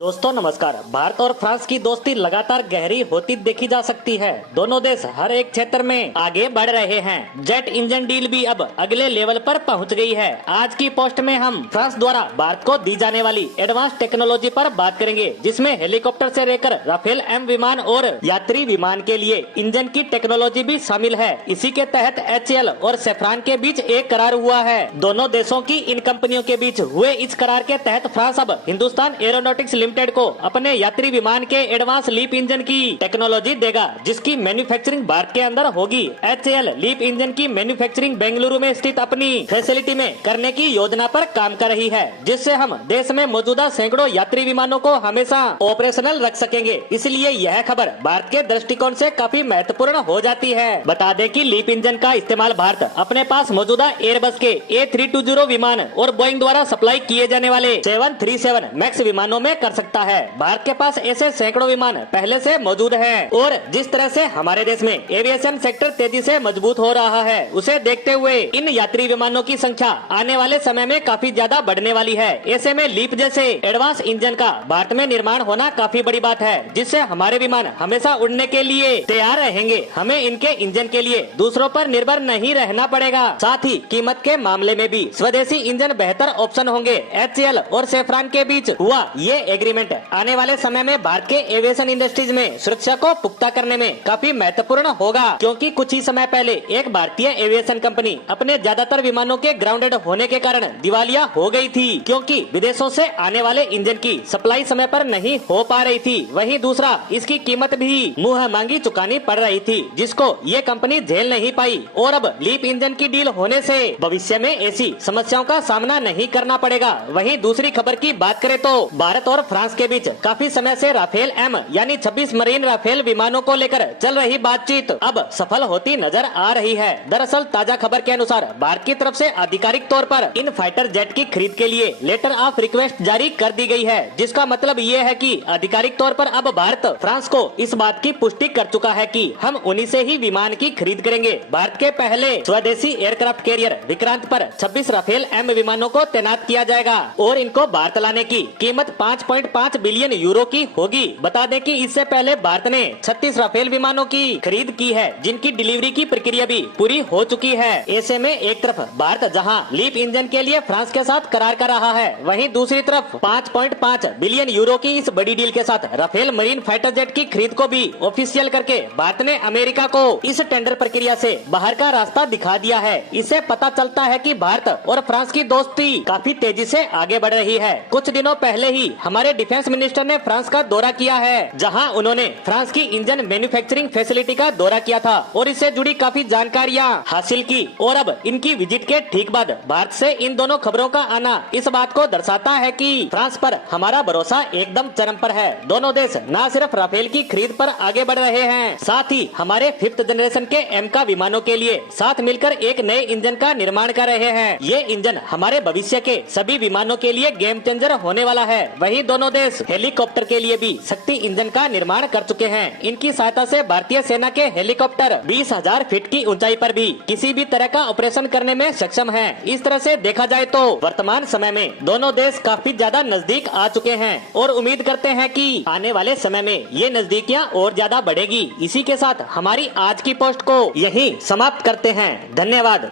दोस्तों नमस्कार। भारत और फ्रांस की दोस्ती लगातार गहरी होती देखी जा सकती है। दोनों देश हर एक क्षेत्र में आगे बढ़ रहे हैं। जेट इंजन डील भी अब अगले लेवल पर पहुंच गई है। आज की पोस्ट में हम फ्रांस द्वारा भारत को दी जाने वाली एडवांस टेक्नोलॉजी पर बात करेंगे, जिसमें हेलीकॉप्टर से लेकर राफेल एम विमान और यात्री विमान के लिए इंजन की टेक्नोलॉजी भी शामिल है। इसी के तहत HAL और सैफरान के बीच एक करार हुआ है। दोनों देशों की इन कंपनियों के बीच हुए इस करार के तहत फ्रांस अब हिंदुस्तान एरोनॉटिक्स लिमिटेड को अपने यात्री विमान के एडवांस लीप इंजन की टेक्नोलॉजी देगा, जिसकी मैन्युफैक्चरिंग भारत के अंदर होगी। HAL लीप इंजन की मैन्युफैक्चरिंग बेंगलुरु में स्थित अपनी फैसिलिटी में करने की योजना पर काम कर रही है, जिससे हम देश में मौजूदा सैकड़ों यात्री विमानों को हमेशा ऑपरेशनल रख सकेंगे। इसलिए यह खबर भारत के दृष्टिकोण से काफी महत्वपूर्ण हो जाती है। बता दें कि लीप इंजन का इस्तेमाल भारत अपने पास मौजूदा एयरबस के A320 विमान और बोइंग द्वारा सप्लाई किए जाने वाले 737 मैक्स विमानों में कर सकता है। भारत के पास ऐसे सैकड़ों विमान पहले से मौजूद हैं और जिस तरह से हमारे देश में एविएशन सेक्टर तेजी से मजबूत हो रहा है, उसे देखते हुए इन यात्री विमानों की संख्या आने वाले समय में काफी ज्यादा बढ़ने वाली है। ऐसे में लीप जैसे एडवांस इंजन का भारत में निर्माण होना काफी बड़ी बात है, जिससे हमारे विमान हमेशा उड़ने के लिए तैयार रहेंगे। हमें इनके इंजन के लिए दूसरों पर निर्भर नहीं रहना पड़ेगा। साथ ही कीमत के मामले में भी स्वदेशी इंजन बेहतर ऑप्शन होंगे। HAL और सैफरान के बीच हुआ ये एग्रीमेंट आने वाले समय में भारत के एविएशन इंडस्ट्रीज में सुरक्षा को पुख्ता करने में काफी महत्वपूर्ण होगा, क्योंकि कुछ ही समय पहले एक भारतीय एविएशन कंपनी अपने ज्यादातर विमानों के ग्राउंडेड होने के कारण दिवालिया हो गई थी, क्योंकि विदेशों से आने वाले इंजन की सप्लाई समय पर नहीं हो पा रही थी। वहीं दूसरा, इसकी कीमत भी मुंह मांगी चुकानी पड़ रही थी, जिसको ये कंपनी झेल नहीं पाई। और अब लीप इंजन की डील होने से भविष्य में ऐसी समस्याओं का सामना नहीं करना पड़ेगा। वहीं दूसरी खबर की बात करें तो भारत और फ्रांस के बीच काफी समय से राफेल एम यानी 26 मरीन राफेल विमानों को लेकर चल रही बातचीत अब सफल होती नजर आ रही है। दरअसल ताजा खबर के अनुसार भारत की तरफ से आधिकारिक तौर पर इन फाइटर जेट की खरीद के लिए लेटर ऑफ रिक्वेस्ट जारी कर दी गई है, जिसका मतलब ये है कि आधिकारिक तौर पर अब भारत फ्रांस को इस बात की पुष्टि कर चुका है कि हम उन्हीं से ही विमान की खरीद करेंगे। भारत के पहले स्वदेशी एयरक्राफ्ट कैरियर विक्रांत पर 26 राफेल एम विमानों को तैनात किया जाएगा और इनको भारत लाने की कीमत 5.5 बिलियन यूरो की होगी। बता दें कि इससे पहले भारत ने 36 राफेल विमानों की खरीद की है, जिनकी डिलीवरी की प्रक्रिया भी पूरी हो चुकी है। ऐसे में एक तरफ भारत जहां लीप इंजन के लिए फ्रांस के साथ करार कर रहा है, वहीं दूसरी तरफ 5.5 बिलियन यूरो की इस बड़ी डील के साथ राफेल मरीन फाइटर जेट की खरीद को भी ऑफिशियल करके भारत ने अमेरिका को इस टेंडर प्रक्रिया से बाहर का रास्ता दिखा दिया है। इससे पता चलता है कि भारत और फ्रांस की दोस्ती काफी तेजी से आगे बढ़ रही है। कुछ दिनों पहले ही हमारे डिफेंस मिनिस्टर ने फ्रांस का दौरा किया है, जहां उन्होंने फ्रांस की इंजन मैन्युफैक्चरिंग फैसिलिटी का दौरा किया था और इससे जुड़ी काफी जानकारियां हासिल की। और अब इनकी विजिट के ठीक बाद भारत से इन दोनों खबरों का आना इस बात को दर्शाता है कि फ्रांस पर हमारा भरोसा एकदम चरम पर है। दोनों देश न सिर्फ राफेल की खरीद पर आगे बढ़ रहे हैं, साथ ही हमारे 5th जनरेशन के एम का विमानों के लिए साथ मिलकर एक नए इंजन का निर्माण कर रहे हैं। ये इंजन हमारे भविष्य के सभी विमानों के लिए गेम चेंजर होने वाला है। वहीं दोनों देश हेलीकॉप्टर के लिए भी शक्ति इंजन का निर्माण कर चुके हैं। इनकी सहायता से भारतीय सेना के हेलीकॉप्टर 20,000 फीट की ऊंचाई पर भी किसी भी तरह का ऑपरेशन करने में सक्षम है। इस तरह से देखा जाए तो वर्तमान समय में दोनों देश काफी ज्यादा नजदीक आ चुके हैं और उम्मीद करते हैं कि आने वाले समय में ये नजदीकियां और ज्यादा बढ़ेगी। इसी के साथ हमारी आज की पोस्ट को यहीं समाप्त करते हैं। धन्यवाद।